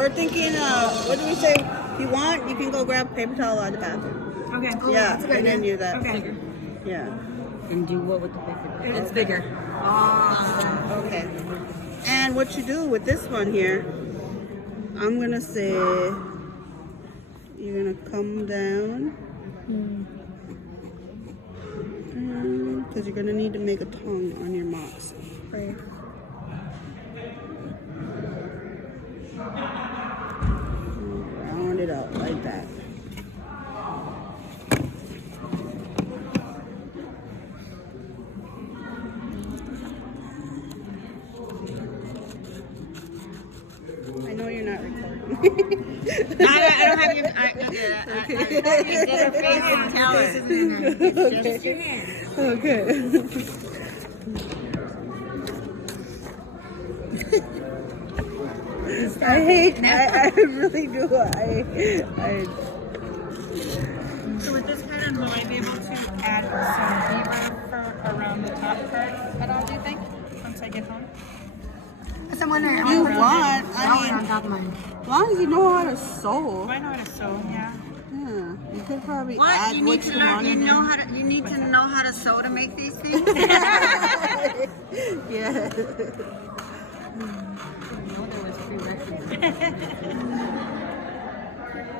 We're thinking, what do we say? If you want, you can go grab paper towel out of the bathroom. Okay. Oh, yeah, and then do that. Okay. Yeah. And do what with the paper? It's bigger. Okay. And what you do with this one here, I'm going to say, you're going to come down. Because you're going to need to make a tongue on your mocks. Right. Round it out like that. I know you're not recording. No, I don't have your. I did a face and tell her. It's just your hand. Okay. I really do. So with this pattern, will I be able to add some beaver for around the top part at all, do you think? Once I get home? Someone there. You want, I mean, on top of mine. as long as you know how to sew. I know how to sew, yeah. Yeah, you could probably What? add You what need to you learn. want You in know there. how to. You need to know how to sew to make these things. Yeah.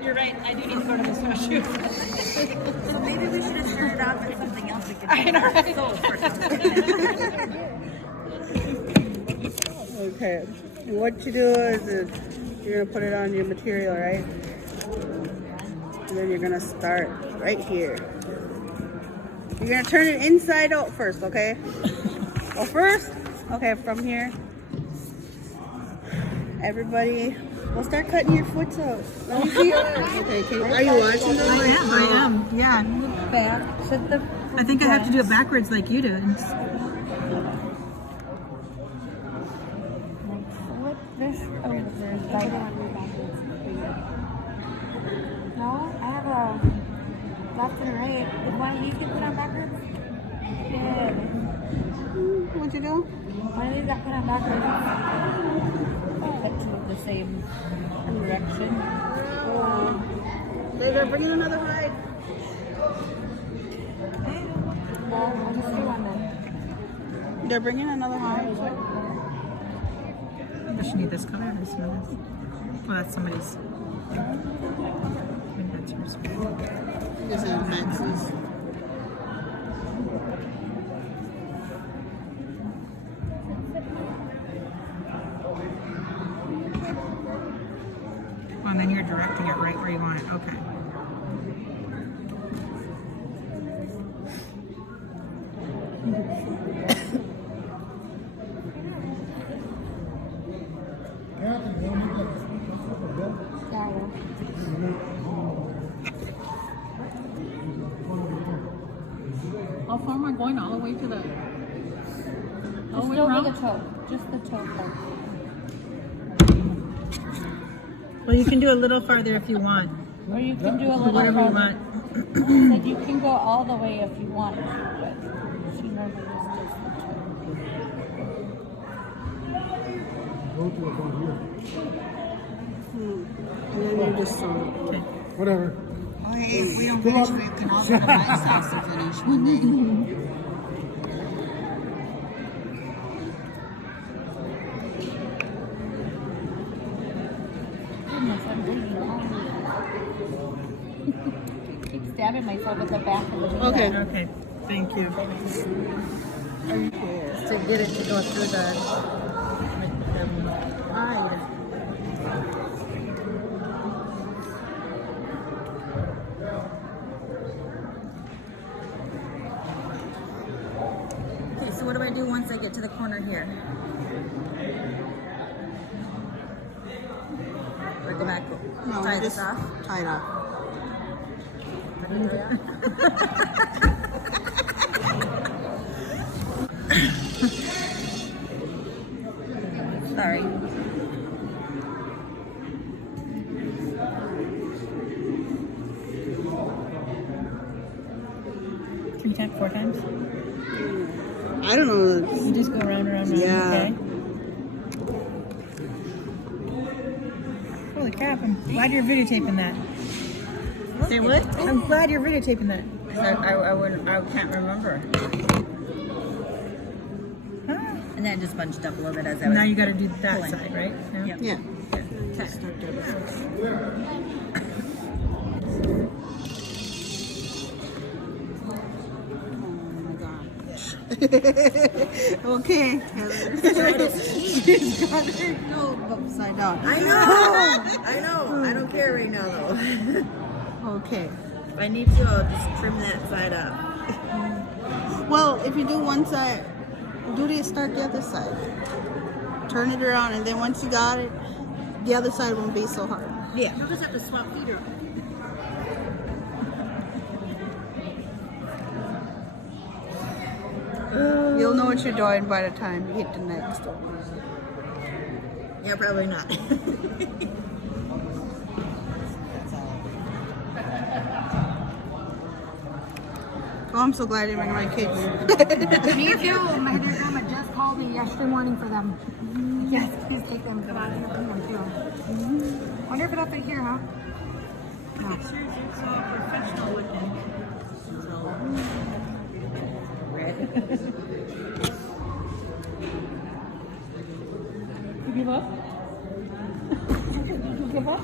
You're right, I do need to go to the snowshoe. So maybe we should have started off with something else we could. I know, right? Okay. And what you do is you're gonna put it on your material, right? And then you're gonna start right here. You're gonna turn it inside out first, okay? Well, first, okay, from here. Everybody, we'll start cutting your foot out. Let me see yours. Okay, are you watching them? I am, yeah. Back to the. I think I have to do it backwards like you do. Flip this over. Right on your backwards. No, I have a left and a right. The one you can put on backwards? Yeah. What you do? One of these got put on backwards. Cut to the same direction. They're bringing another hide. Well, I'll just do one then. They're bringing another hide. Does she need this color or this one? Well, that's somebody's. I think that's yours. This is Max's. Well, and then you're directing it right where you want it. Okay. How far am I going? All the way to the. All the way Just over around? the toe. Just the toe part. Well, you can do a little farther if you want. Or you can do a little Whatever you farther. want. Said you can go all the way if you want to, but she remembers just the toe. And then you just sew. Okay. Whatever. Oh, hey, if we don't finish, we can all go to my house to finish one day. Goodness, I'm bleeding hungry. Keep stabbing myself with the back of the knee. Okay. Okay. Thank you. To get it to go through the hide. Okay, so what do I do once I get to the corner here? Or go back, No, tie just this off? tie it off. Sorry. Three times, 4 times? I don't know. You just go round, Yeah. okay? Holy crap, I'm glad you're videotaping that. Say what? I'm glad you're videotaping that. I can't remember. And then just bunched up a little bit as I was. Now you got to do that pulling. side, right? No? Yep. Yeah. Okay. She's got her nose upside down. I know. I don't care right now though. Okay. If I need to, I'll just trim that side up. Well, if you do one side, start the other side. Turn it around, and then once you got it, the other side won't be so hard. Yeah. You'll just have to swap feet around. You'll know what you're doing by the time you hit the next one. Yeah, probably not. Oh, I'm so glad I didn't bring my kids. Me too. My dear grandma just called me yesterday morning for them. Yes, please take them. Come on, bring them too. Wonder if it'll fit here, huh? No. Professional looking. You give up? You give up?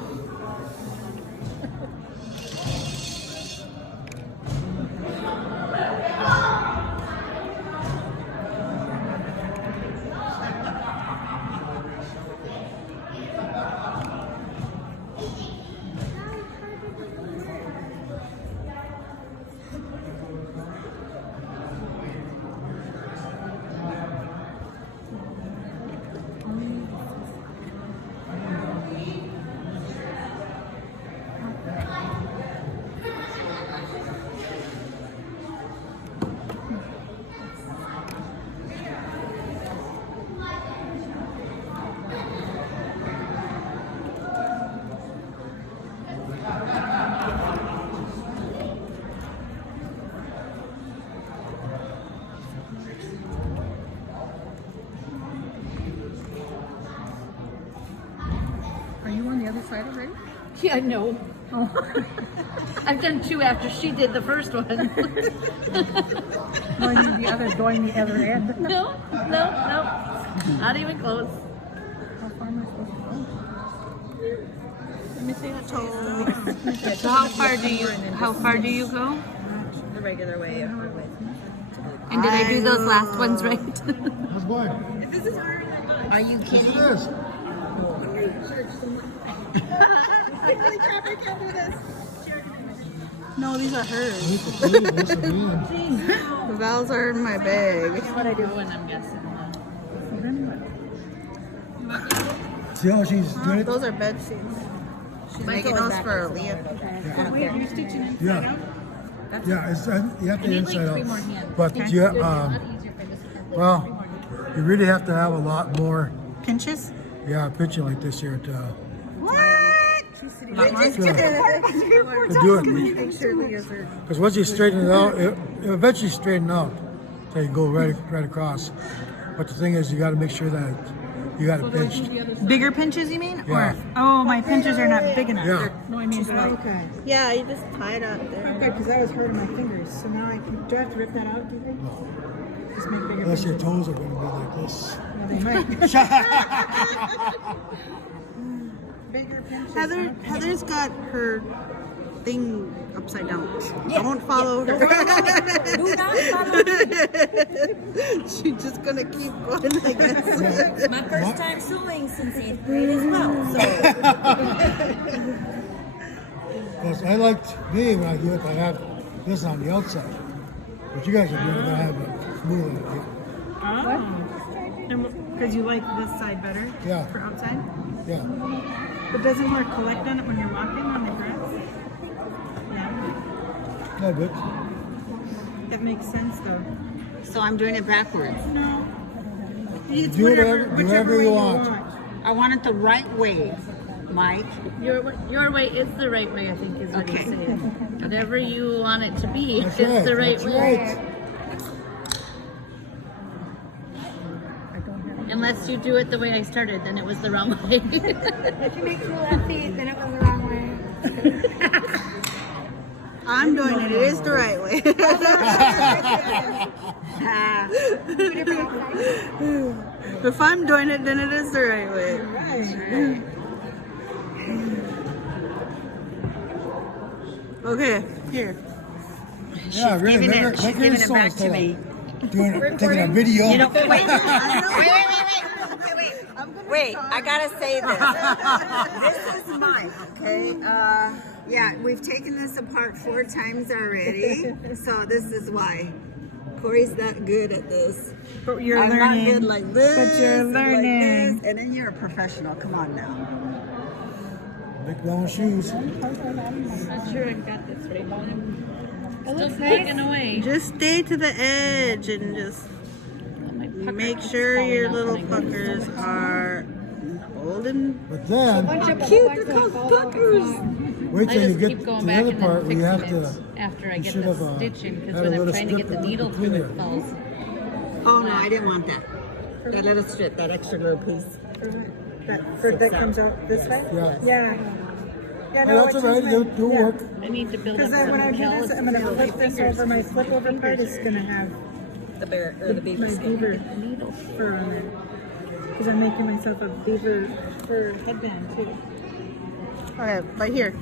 Are you on the other side already? Yeah, no. Oh. I've done two after she did the first one. Going the other end. No. Not even close. How far am I supposed to go? Let me see the toe. So how far do you go? The regular way. And did I do those last ones right? How's it going? Are you Yes, kidding? it is. No, these are hers. I need to pee, what's the meaning? The valves are in my bag. What I do when I'm guessing. See how she's doing it? Those are bed sheets. She's making those for Leah. Wait, are you stitching inside Yeah. out? Yeah, it's, you have to need inside like 3 out. more hands. But you, well, you really have to have a lot more, Pinches? yeah, pitching like this here to What? to do it. Make sure Leah's are. Because once you straighten it out, it eventually straighten out. So you go right across. But the thing is, you got to make sure that you got it pinched. Bigger pinches, you mean? Yeah. Or my pinches are not big enough. Yeah. No, I mean like. Okay. Yeah, you just tie it up there. Good, because that was hurting my fingers. So now I can. Do I have to rip that out? Do you think? Just make bigger. Unless your toes are going to be like this. Well, they might. Bigger pinches. Heather's got her thing upside down. Don't follow her. Do not follow me. She's just gonna keep going, I guess. My first time sewing since 8th grade as well. So Because I liked me when I do it, I have this on the outside. But you guys are doing it, I have it smooth on it. Because you like this side better? Yeah. For outside? Yeah. But doesn't more collect on it when you're walking on the grass? Yeah. No, but That makes sense though. So I'm doing it backwards. No. do whatever you want. I want it the right way, Mike. Your way is the right way, I think is what he's saying. Whatever you want it to be That's is right. the right That's way. right. And unless you do it the way I started, then it was the wrong way. If you make two left feet, then it was the wrong way. I'm doing it. It is the right way. If I'm doing it, then it is the right way. Okay, here. Yeah, really. giving Make it- her, she's make her giving it song back to instead me. of taking a video. You know, wait. Wait, I gotta say this. This is mine, okay? Yeah, we've taken this apart 4 times already, so this is why. Corey's not good at this. But you're I'm learning. not good like this. But you're and like learning. this, and then you're a professional. Come on now. Big long shoes. I'm not sure I've got this right. Still nice. taken away. Just stay to the edge and just make sure your little puckers are holding. But then, Cute, they're called puckers. wait I till you just get keep to going the back other and part then where you have fixing to. it after I you get should the have, stitching, because had a when I'm little trying to get the strip needle through, between it falls. Oh no, I didn't want that. That little strip, that extra little piece. That comes out this way? Yeah. Yeah. Yeah, Oh, that's it's all right. just like- It'll yeah. work. I need to build up Because then when I some do callus. this, I'm going to flip this over. My flip over part is going to have The bear or the beaver my skin. beaver fur on it. Because I'm making myself a beaver fur headband too. Okay, right here.